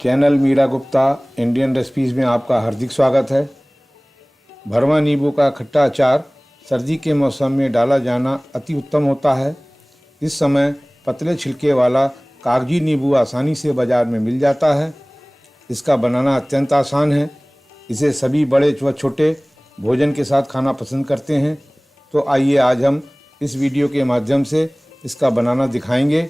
Channel Meera Gupta Indian recipes में आपका हार्दिक स्वागत है। भरवा नींबू का खट्टा अचार सर्दी के मौसम में डाला जाना अति उत्तम होता है। इस समय पतले छिलके वाला कागजी नींबू आसानी से बाज़ार में मिल जाता है। इसका बनाना अत्यंत आसान है। इसे सभी बड़े व छोटे भोजन के साथ खाना पसंद करते हैं। तो आइए आज हम इस वीडियो के माध्यम से इसका बनाना दिखाएंगे।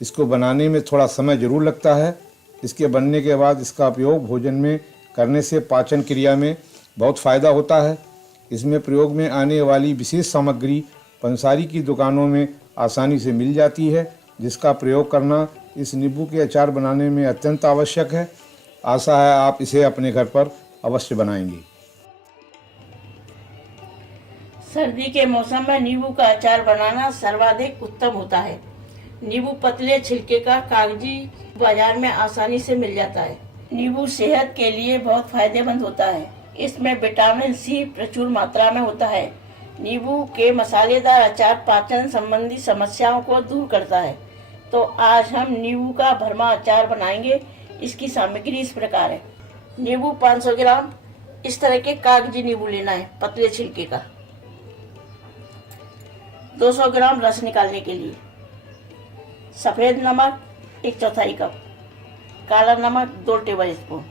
इसको बनाने में थोड़ा समय ज़रूर लगता है। इसके बनने के बाद इसका उपयोग भोजन में करने से पाचन क्रिया में बहुत फ़ायदा होता है। इसमें प्रयोग में आने वाली विशेष सामग्री पंसारी की दुकानों में आसानी से मिल जाती है, जिसका प्रयोग करना इस नींबू के अचार बनाने में अत्यंत आवश्यक है। आशा है आप इसे अपने घर पर अवश्य बनाएंगे। सर्दी के मौसम में नींबू का अचार बनाना सर्वाधिक उत्तम होता है। नींबू पतले छिलके का कागजी बाजार में आसानी से मिल जाता है। नींबू सेहत के लिए बहुत फायदेमंद होता है। इसमें विटामिन सी प्रचुर मात्रा में होता है। नींबू के मसालेदार अचार पाचन संबंधी समस्याओं को दूर करता है। तो आज हम नींबू का भरमा अचार बनाएंगे। इसकी सामग्री इस प्रकार है। नींबू 500 ग्राम, इस तरह के कागजी नींबू लेना है पतले छिलके का। 200 ग्राम रस निकालने के लिए। सफ़ेद नमक 1/4 कप, काला नमक 2 टेबल स्पून,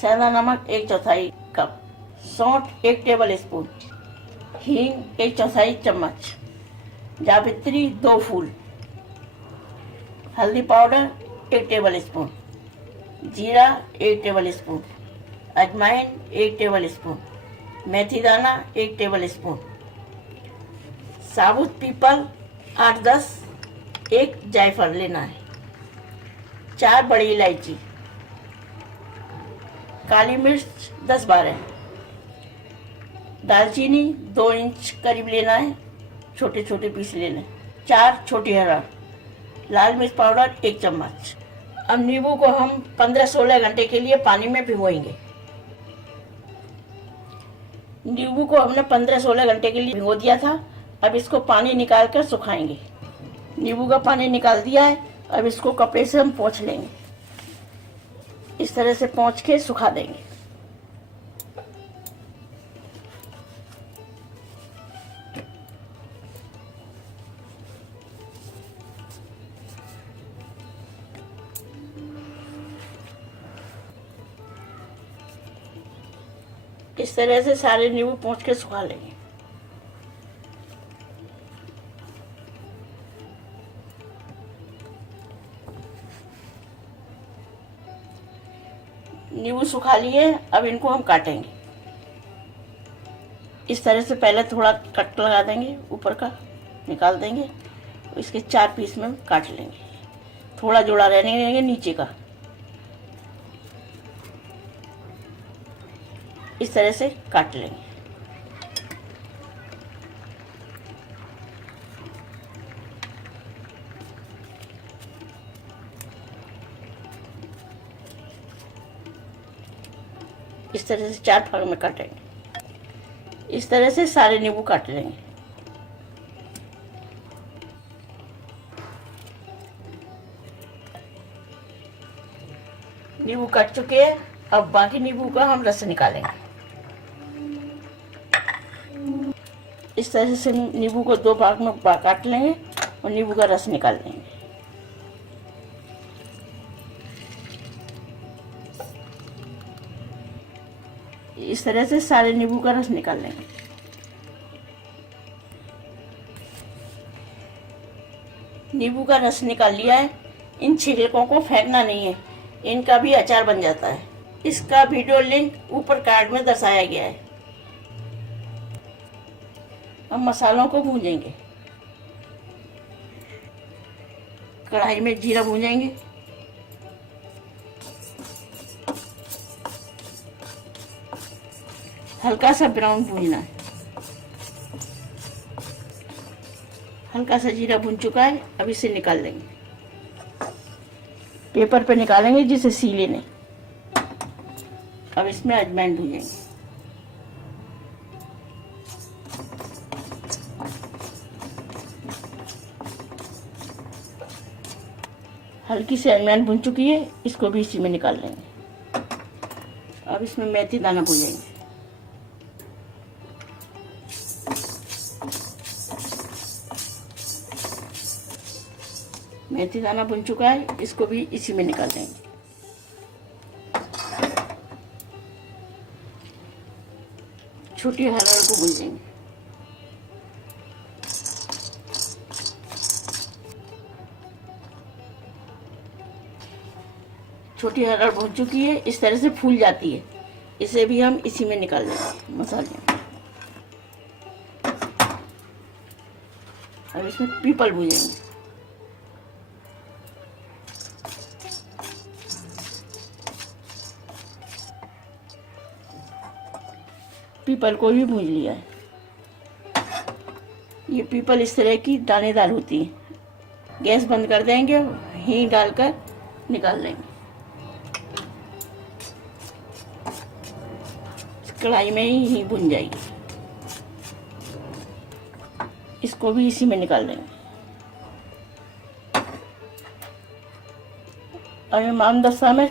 सेंधा नमक 1/4 कप, सौंठ 1 टेबल स्पून, हींग 1/4 चम्मच, जावित्री 2 फूल, हल्दी पाउडर 1 टेबल स्पून, जीरा 1 टेबल स्पून, अजवाइन 1 टेबल स्पून, मेथी दाना 1 टेबल स्पून, साबुत पीपल 8-10, एक जायफल लेना है, 4 बड़ी इलायची, काली मिर्च 10-12, दालचीनी 2 इंच करीब लेना है, छोटे छोटे पीस लेने, 4 छोटी हरा, लाल मिर्च पाउडर 1 चम्मच। अब नींबू को हम 15-16 घंटे के लिए पानी में भिगोएंगे। नींबू को हमने 15-16 घंटे के लिए भिगो दिया था। अब इसको पानी निकाल कर सुखाएंगे। नींबू का पानी निकाल दिया है। अब इसको कपड़े से हम पोंछ लेंगे। इस तरह से पोंछ के सुखा देंगे। इस तरह से सारे नींबू पोंछ के सुखा लेंगे। नींबू सुखा लिए। अब इनको हम काटेंगे। इस तरह से पहले थोड़ा कट लगा देंगे, ऊपर का निकाल देंगे। इसके 4 पीस में काट लेंगे। थोड़ा जोड़ा रहने देंगे नीचे का। इस तरह से काट लेंगे। इस तरह से 4 भाग में काटेंगे। इस तरह से सारे नींबू काट लेंगे। नींबू कट चुके हैं। अब बाकी नींबू का हम रस निकालेंगे। इस तरह से नींबू को 2 भाग में काट लेंगे और नींबू का रस निकाल लेंगे। इस तरह से सारे नींबू का रस निकाल लेंगे। नींबू का रस निकाल लिया है। इन छिलकों को फेंकना नहीं है, इनका भी अचार बन जाता है। इसका वीडियो लिंक ऊपर कार्ड में दर्शाया गया है। अब मसालों को भूनेंगे। कढ़ाई में जीरा भूनेंगे। हल्का सा ब्राउन भूनना है। हल्का सा जीरा भून चुका है। अब इसे निकाल लेंगे। पेपर पे निकालेंगे जिसे सीले नहीं। अब इसमें अजवाइन भूनेंगे। हल्की से अजवाइन भुन चुकी है, इसको भी इसी में निकाल लेंगे। अब इसमें मेथी दाना भूनेंगे। मेथी दाना भुन चुका है, इसको भी इसी में निकाल लेंगे। छोटी हरड़ को भूनेंगे। छोटी हरड़ भून चुकी है, इस तरह से फूल जाती है, इसे भी हम इसी में निकाल लेंगे मसाले में। अब इसमें पीपल भूनेंगे। पीपल को भी भून लिया है। ये पीपल इस तरह की दानेदार होती है। गैस बंद कर देंगे, हींग डालकर निकाल लेंगे। कढ़ाई में ही भुन जाएगी, इसको भी इसी में निकाल लेंगे। और इमामदस्ता में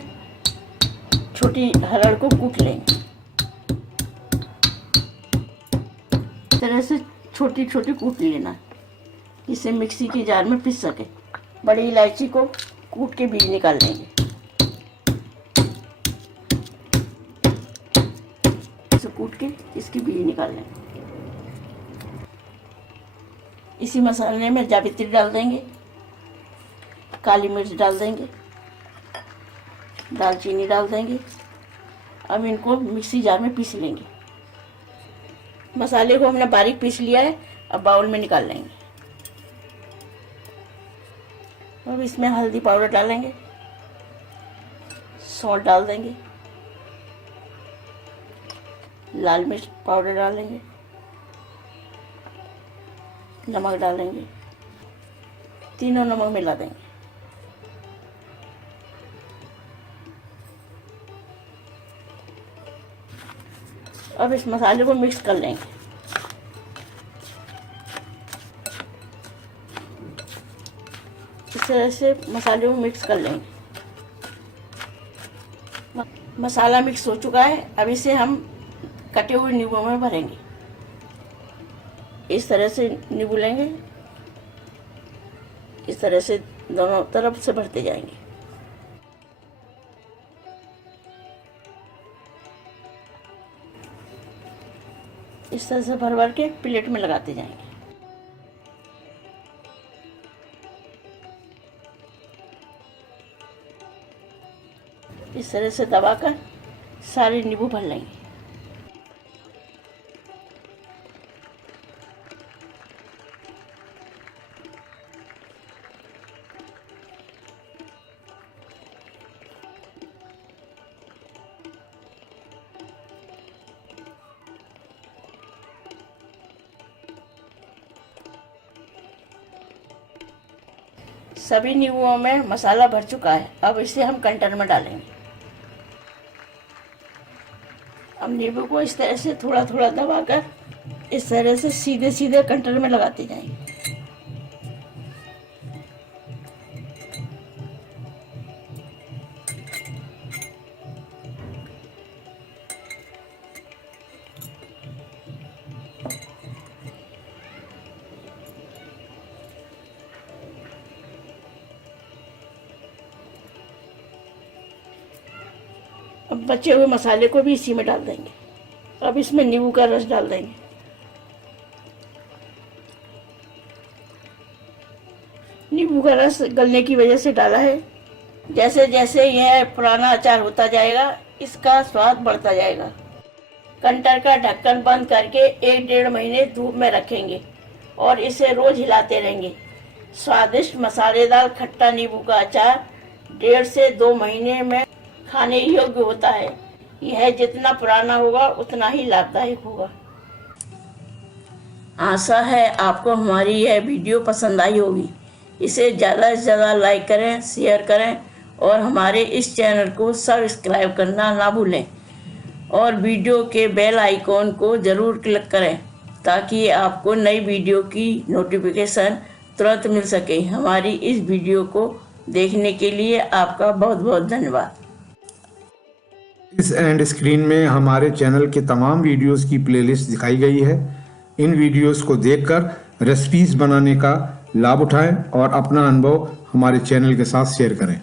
छोटी हरड़ को कूट लेंगे। इस तरह से छोटी छोटी कूट लेना, इसे मिक्सी के जार में पीस सके। बड़ी इलायची को कूट के बीज निकाल लेंगे। इसे कूट के इसकी बीज निकाल लेंगे। इसी मसाले में जावित्री डाल देंगे, काली मिर्च डाल देंगे, दालचीनी डाल देंगे। अब इनको मिक्सी जार में पीस लेंगे। मसाले को हमने बारीक पीस लिया है, अब बाउल में निकाल लेंगे। अब इसमें हल्दी पाउडर डालेंगे, सॉल्ट डाल देंगे, लाल मिर्च पाउडर डालेंगे, नमक डालेंगे, तीनों नमक मिला देंगे। अब इस मसाले को मिक्स कर लेंगे। इस तरह से मसाले को मिक्स कर लेंगे। मसाला मिक्स हो चुका है, अब इसे हम कटे हुए नींबू में भरेंगे। इस तरह से नींबू लेंगे, इस तरह से दोनों तरफ से भरते जाएंगे। इस तरह से भर भर के प्लेट में लगाते जाएंगे। इस तरह से दबाकर सारे नींबू भर लेंगे। सभी नींबुओं में मसाला भर चुका है, अब इसे हम कंटेनर में डालेंगे। अब नींबू को इस तरह से थोड़ा थोड़ा दबाकर इस तरह से सीधे सीधे कंटेनर में लगाते जाएंगे। अब बचे हुए मसाले को भी इसी में डाल देंगे। अब इसमें नींबू का रस डाल देंगे। नींबू का रस गलने की वजह से डाला है। जैसे जैसे यह पुराना अचार होता जाएगा, इसका स्वाद बढ़ता जाएगा। कंटर का ढक्कन बंद करके 1-1.5 महीने धूप में रखेंगे और इसे रोज हिलाते रहेंगे। स्वादिष्ट मसालेदार खट्टा नींबू का अचार 1.5 से 2 महीने में खाने योग्य होता है। यह जितना पुराना होगा उतना ही लाभदायक होगा। आशा है आपको हमारी यह वीडियो पसंद आई होगी। इसे ज़्यादा से ज़्यादा लाइक करें, शेयर करें और हमारे इस चैनल को सब्सक्राइब करना ना भूलें और वीडियो के बेल आइकॉन को ज़रूर क्लिक करें ताकि आपको नई वीडियो की नोटिफिकेशन तुरंत मिल सके। हमारी इस वीडियो को देखने के लिए आपका बहुत बहुत धन्यवाद। इस एंड स्क्रीन में हमारे चैनल के तमाम वीडियोस की प्लेलिस्ट दिखाई गई है। इन वीडियोस को देखकर रेसिपीज बनाने का लाभ उठाएं और अपना अनुभव हमारे चैनल के साथ शेयर करें।